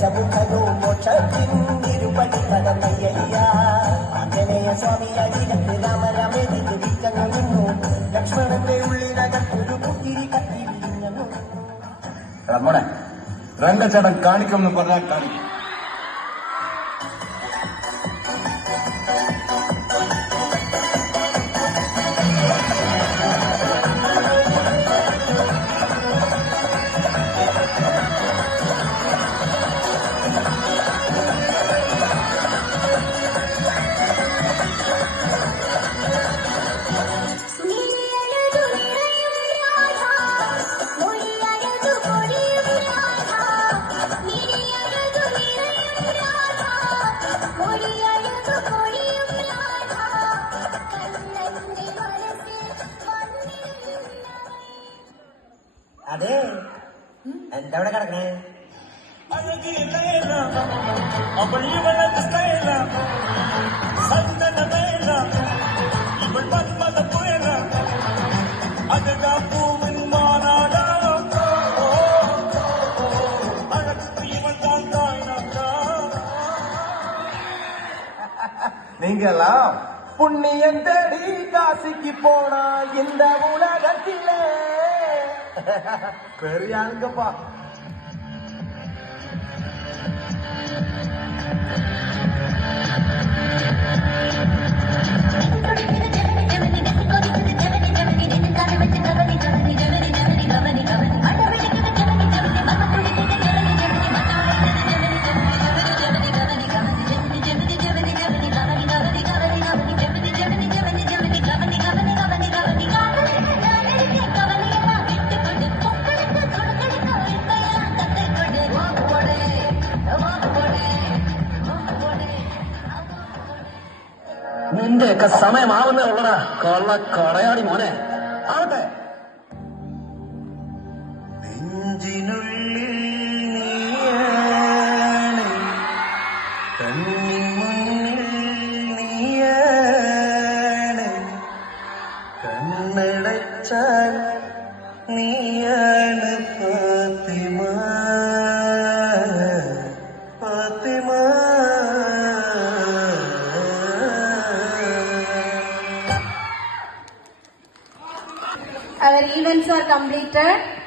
ദശമുഖനോ മോക്ഷത്തിരുപടി കടന്നയ്യ ആഞ്ജനേയ സ്വാമി അടിരത്ത് രാമരാമേതിക്ക് വിറ്റങ്ങു നിന്നു ലക്ഷ്മണന്റെ ഉള്ളിനകത്തൊരു പുത്തിരി കത്തി വിരിഞ്ഞു. മോനെ രംഗച്ചേട്ടൻ കാണിക്കുമെന്ന് പറഞ്ഞാൽ കാണിക്കും. അതെ എന്താ ഇവിടെ കിടക്കണേ? நீங்கெல்லாம் புண்ணியம் தேடி காசிக்கு போனா இந்த உலகத்திலே பெரிய ஆளுங்கப்பா. നിന്റെയൊക്കെ സമയമാവുന്നേ ഉള്ളടാ കള്ള കടയാടി മോനെ. ആവട്ടെ. നെഞ്ചിനുള്ളിൽ നീയാണ്, കണ്ണിൻ മുന്നിൽ നീയാണ്, കണ്ണടച്ചാൽ നീയാണ് Fathima Fathima. Our events are completed.